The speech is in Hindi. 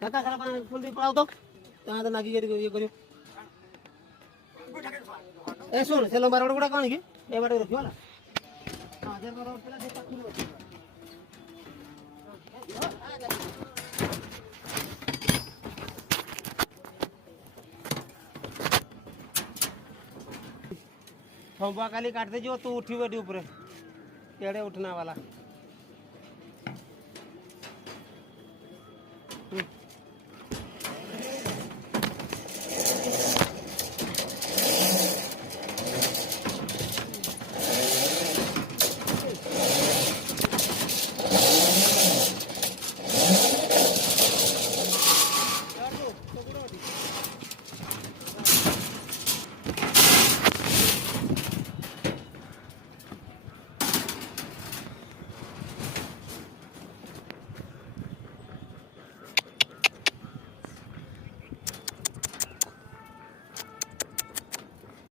काका सारा फुल दी पड़ाओ तो ता तो नागी के ये करियो ए सुन से लंबा रोड गुडा कोन की ए बाटे रखियो वाला हां जे रोड पेला से पक्की रोड खंबा काली काट दे जो तू उठी बैठी ऊपर केड़े उठना वाला